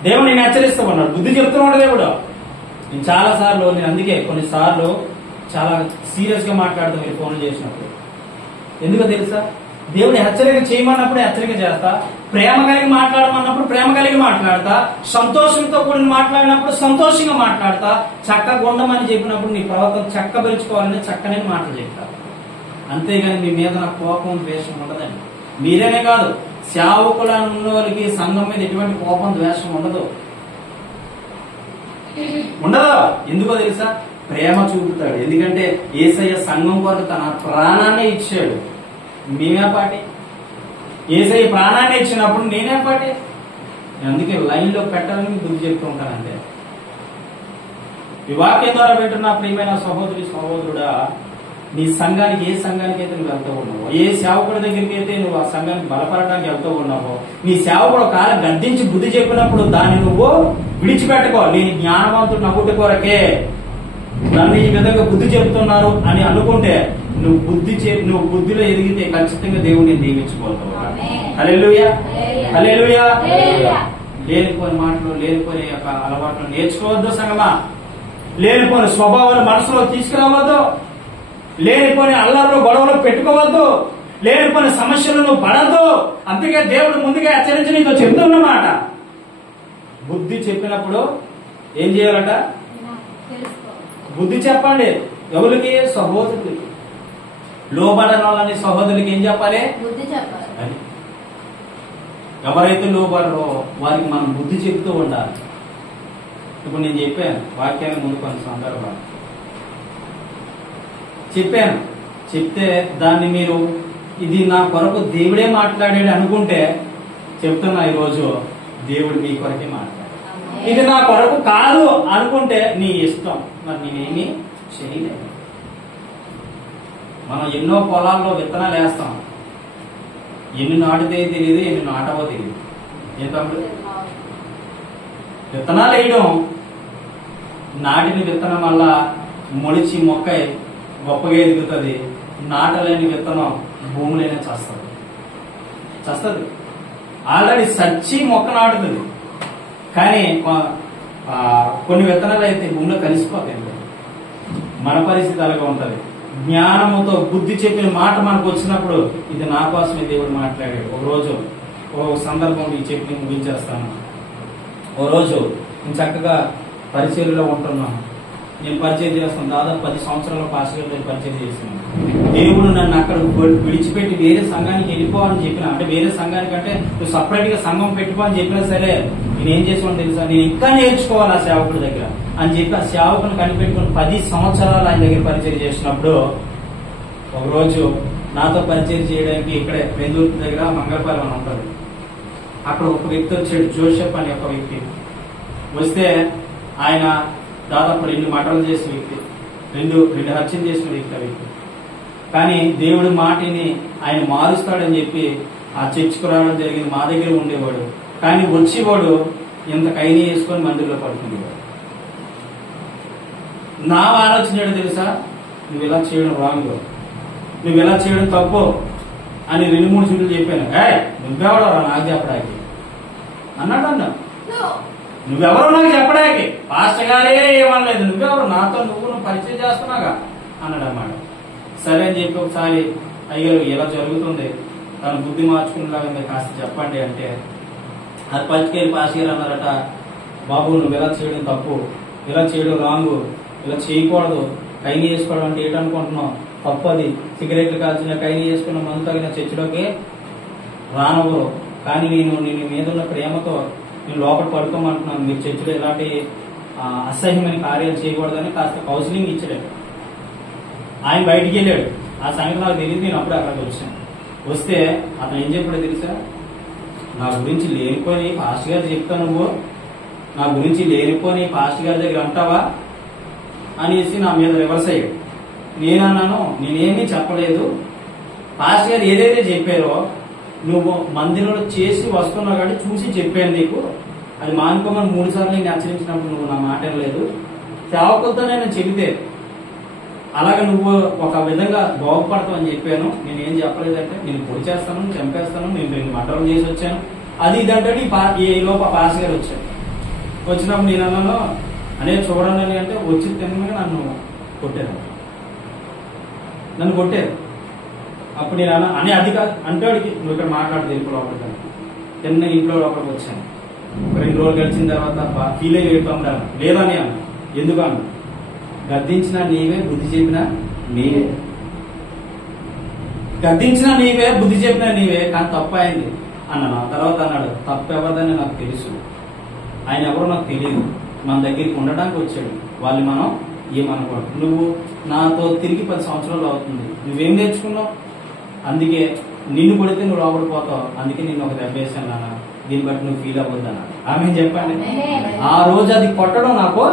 దేవుడు నేను హెచ్చరిస్తా ఉన్నాడు. బుద్ధి చెప్తున్నాడు దేవుడు. నేను చాలా సార్లు, నేను అందుకే కొన్నిసార్లు చాలా సీరియస్ గా మాట్లాడుతూ మీరు ఫోన్లు చేసినప్పుడు. ఎందుకో తెలుసా? దేవుడు హెచ్చరిక చేయమన్నప్పుడు హెచ్చరిక చేస్తా, ప్రేమ కలిగి మాట్లాడమన్నప్పుడు ప్రేమ కలిగి మాట్లాడతా, సంతోషంతో కూడిన మాట్లాడినప్పుడు సంతోషంగా మాట్లాడతా, చక్కగా ఉండమని చెప్పినప్పుడు నీ ప్రవర్తన చక్కబెరుచుకోవాలని చక్కనే మాటలు చెప్తా. అంతేగాని మీ మీద నాకు కోపం ద్వేషం ఉండదండి. మీరేనే కాదు, సేవకులను ఉన్న వాళ్ళకి సంఘం మీద ఎటువంటి కోపం ద్వేషం ఉండదు. ఎందుకో తెలుసా? ప్రేమ చూపుతాడు. ఎందుకంటే యేసయ్య సంఘం కొరకు తన ప్రాణాన్ని ఇచ్చాడు. మేమే పాటి. యేసయ్య ప్రాణాన్ని ఇచ్చినప్పుడు నేనే పాటి. అందుకే లైన్ లో పెట్టాలని బుద్ధి చెప్తూ ఉంటాను. అంతే. ఈ వాక్యం ద్వారా వింటున్న ప్రియమైన సహోదరి సహోదరుడా, నీ సంఘానికి, ఏ సంఘానికి అయితే నువ్వు వెళ్తూ ఉన్నావో, ఏ సేవకుడి దగ్గరికి అయితే నువ్వు ఆ సంఘానికి బలపడటానికి వెళ్తూ ఉన్నావో, నీ సేవకుడు కాలం గద్దించి బుద్ధి చెప్పినప్పుడు దాన్ని నువ్వు విడిచిపెట్టుకో. నేను జ్ఞానవంతుడు నవ్వుటి కొరకే నన్ను ఈ విధంగా బుద్ధి చెప్తున్నారు అని అనుకుంటే నువ్వు బుద్ధిలో ఎదిగితే ఖచ్చితంగా దేవుడిని దీవించుకోతావు. హల్లెలూయా, హల్లెలూయా. లేనిపోని మాటలు, లేనిపోని యొక్క అలవాట్లు నేర్చుకోవద్దు సంగమా. లేనిపోని స్వభావాలు మనసులో తీసుకురావద్దు. లేనిపోని అల్లర్లు గొడవలు పెట్టుకోవద్దు. లేనిపోని సమస్యలను పడద్దు. అందుకే దేవుడు ముందుగా హెచ్చరించి నీతో చెప్తున్నమాట. బుద్ధి చెప్పినప్పుడు ఏం చేయాలట? బుద్ధి చెప్పండి. ఎవరికి? సహోదరులకి. లోబడని వాళ్ళని సహోదరులకి ఏం చెప్పాలి? బుద్ధి చెప్పాలి. ఎవరైతే లోబడరో వారికి మనం బుద్ధి చెప్తూ ఉండాలి. ఇప్పుడు నేను చెప్పాను వాక్యాన్ని ముందు కొన్ని సందర్భాలు చెప్పాను. చెప్తే దాన్ని మీరు ఇది నా కొరకు దేవుడే మాట్లాడాడు అనుకుంటే చెప్తున్నా, ఈరోజు దేవుడు మీ కొరకే మాట్లాడాడు. ఇది నా కొరకు కాదు అనుకుంటే నీ ఇష్టం, మరి నేనేమి చేయలేదు. మనం ఎన్నో పొలాల్లో విత్తనాలు వేస్తాం. ఎన్ని నాటితే తెలియదు, ఎన్ని నాటవో తెలియదు. ఏం తమ్ముడు? విత్తనాలు వేయడం, నాటిన విత్తనం వల్ల మొలిచి మొక్క గొప్పగా ఎదుగుతుంది. నాటలేని విత్తనం భూమిలోనే చస్తుంది. ఆల్రెడీ సచ్చి మొక్క నాటుతుంది, కానీ కొన్ని విత్తనాలు అయితే భూమిలో కలిసిపోతాయి. మన పరిస్థితి అలాగే ఉంటది. జ్ఞానముతో బుద్ధి చెప్పిన మాట మనకు వచ్చినప్పుడు ఇది నా కోసమే దేవుడు మాట్లాడాడు. ఒక సందర్భం ఈ చెప్పి ముగించేస్తాను. ఓ రోజు నేను చక్కగా పరిచర్యలో ఉంటున్నాను. నేను పరిచయం చేస్తాను. దాదాపు 10 సంవత్సరాల పాస్టర్ గారు పరిచయం చేస్తున్నాను. దేవుడు నన్ను అక్కడ విడిచిపెట్టి వేరే సంఘానికి వెళ్ళిపోవాలని చెప్పిన, అంటే వేరే సంఘానికి అంటే నువ్వు సపరేట్ గా సంఘం పెట్టుకో అని చెప్పినా సరే నేనేం చేసాను తెలుసా? నేను ఇంకా నేర్చుకోవాలి ఆ సేవకుడి దగ్గర అని చెప్పి ఆ సేవకుని కనిపెట్టుకుని 10 సంవత్సరాలు ఆయన దగ్గర పరిచయం చేసినప్పుడు ఒకరోజు నాతో పరిచయం చేయడానికి ఇక్కడే బెంగళూరు దగ్గర మంగళపాలెం అని ఉంటుంది. అక్కడ ఒక వ్యక్తి వచ్చాడు, జోసెఫ్ అనే ఒక వ్యక్తి. వస్తే ఆయన దాదాపు 2 మటలు చేసిన వ్యక్తి, 2 హత్యలు చేసిన వ్యక్తి. కానీ దేవుడి మాటిని ఆయన మారుస్తాడని చెప్పి ఆ చర్చికి రావడం జరిగింది. మా దగ్గర ఉండేవాడు, కానీ వచ్చేవాడు ఇంత కైని వేసుకొని మందిరంలో పడుకునేవాడు. నా ఆలోచన ఏంటో తెలుసా? నువ్వు ఇలా చేయడం రాంగ్, నువ్వు ఇలా చేయడం తప్పు అని 2-3 చూట్లు చెప్పాను. నువ్వెవడో నాకు చెప్పడానికి అన్నాడు. నువ్వెవరో నాకు చెప్పడానికి, పాస్టర్ గారే ఏమనలేదు, నువ్వెవరు నాతో నువ్వు పరిచయం చేస్తున్నాగా అన్నాడు అన్నమాట. సరే అని చెప్పి ఒకసారి అయ్యారు ఇలా జరుగుతుంది, తను బుద్ధి మార్చుకునేలాగా మీరు కాస్త చెప్పండి అంటే అది పట్టుకెళ్ళి పాస్టర్ గారు అన్నారట, బాబు నువ్వు ఇలా చేయడం తప్పు, ఇలా చేయడం రాంగు, ఇలా చేయకూడదు. కైని చేసుకోవడం అంటే ఏంటనుకుంటున్నావు? తప్పు అది. సిగరెట్లు కాల్చిన, కైని చేసుకున్న, మందు తగిన చర్చిలోకి రానవ్వరు. కానీ నేను మీద ఉన్న ప్రేమతో నేను లోపల పడుకోమంటున్నాను. మీరు చర్చిలో ఇలాంటి అసహ్యమైన కార్యాలు చేయకూడదని కాస్త కౌన్సిలింగ్ ఇచ్చాడు. ఆయన బయటికి వెళ్ళాడు. ఆ సంగతి నాకు తెలియదు. నేను అప్పుడే అక్కడికి వచ్చాను. వస్తే అతను ఏం చెప్పాడో తెలుసా? నా గురించి లేనిపోయి పాస్టర్ గారు చెప్తా, నువ్వు నా గురించి లేనిపోయి పాస్టర్ గారి దగ్గర అంటావా అనేసి నా మీద రివర్స్ అయ్యాడు. నేనన్నాను, నేనేమీ చెప్పలేదు. పాస్టర్ గారు ఏదైతే చెప్పారో నువ్వు మందిరంలో చేసి వస్తున్నావు కాబట్టి చూసి చెప్పాను నీకు, అది మానుకోమని 3 సార్లు నేను హెచ్చరించినప్పుడు నువ్వు నా మాట లేదు. సేవకులతో నేను చెబితే అలాగే నువ్వు ఒక విధంగా బాగుపడతావు అని చెప్పాను. నేను ఏం చెప్పలేదంటే నేను పొడి చేస్తాను, చంపేస్తాను, నేను 2 మటర్లు చేసి వచ్చాను, అది ఇదంటే ఈ లోప పాస్ గారు వచ్చాను. వచ్చినప్పుడు నేను అన్నాను అనేది చూడండి అంటే వచ్చి తిన్నగా నన్ను కొట్టారు, నన్ను కొట్టారు. అప్పుడు నేను అన్నా అని అది కాదు అంటాడికి నువ్వు ఇక్కడ మాట్లాడుతూ ఇంట్లో లోపలికి తిన్న ఇంట్లో లోపలికి వచ్చాను. 2 రోజులు గడిచిన తర్వాత ఫీల్ అయ్యి వెళ్తాను లేదని అన్న. ఎందుకు అన్న? గద్దించినా నీవే, బుద్ధి చెప్పినా నీవే. గద్దించినా నీవే, బుద్ధి చెప్పినా నీవే, కానీ తప్పు అయింది అన్న. తర్వాత అన్నాడు తప్పు ఎవరిదని నాకు తెలుసు, ఆయన ఎవరో నాకు తెలియదు, మన దగ్గరికి ఉండడానికి వచ్చాడు, వాళ్ళు మనం ఏమనుకోండి. నువ్వు నాతో తిరిగి 10 సంవత్సరాలు అవుతుంది, నువ్వేం నేర్చుకున్నావు? అందుకే నిన్ను కొడితే నువ్వు లోపడిపోతావు, అందుకే నిన్ను ఒక దెబ్బ వేసాను నాన్న, దీన్ని బట్టి నువ్వు ఫీల్ అవ్వద్దు అన్న. ఆమె చెప్పండి. ఆ రోజు అది కొట్టడం నాకు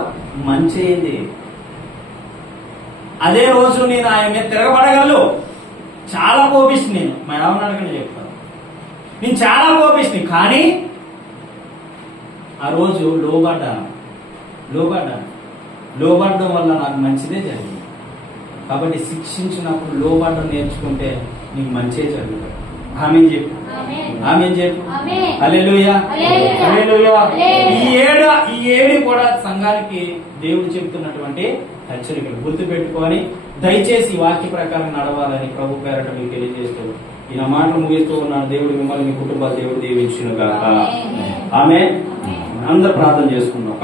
మంచి అయింది. అదే రోజు నేను ఆయన మీద తిరగబడగలను. చాలా కోపిస్తుంది నేను, మా ఎవరిని అడగని చెప్తాను, నేను చాలా కోపిస్తుంది. కానీ ఆ రోజు లోబడ్డాను. లోబడ్డం వల్ల నాకు మంచిదే జరిగింది. కాబట్టి శిక్షించినప్పుడు లోబడ్డం నేర్చుకుంటే నీకు మంచిదే జరుగుతుంది. ఆమె చెప్పు, ఆమె చెప్పు. హల్లెలూయా, హల్లెలూయా. ఈ ఏడు కూడా సంఘానికి దేవుడు చెబుతున్నటువంటి హెచ్చరికలు గుర్తు పెట్టుకొని దయచేసి వాక్య ప్రకారం నడవాలని ప్రభు పేరట మీకు తెలియజేస్తూ ఈ నా మాటలు ముగిస్తూ ఉన్నాను. దేవుడు మిమ్మల్ని మీ కుటుంబాలు దేవుడు దీవించును గాక. ఆమేన్. అందరూ ప్రార్థన చేసుకుందాం.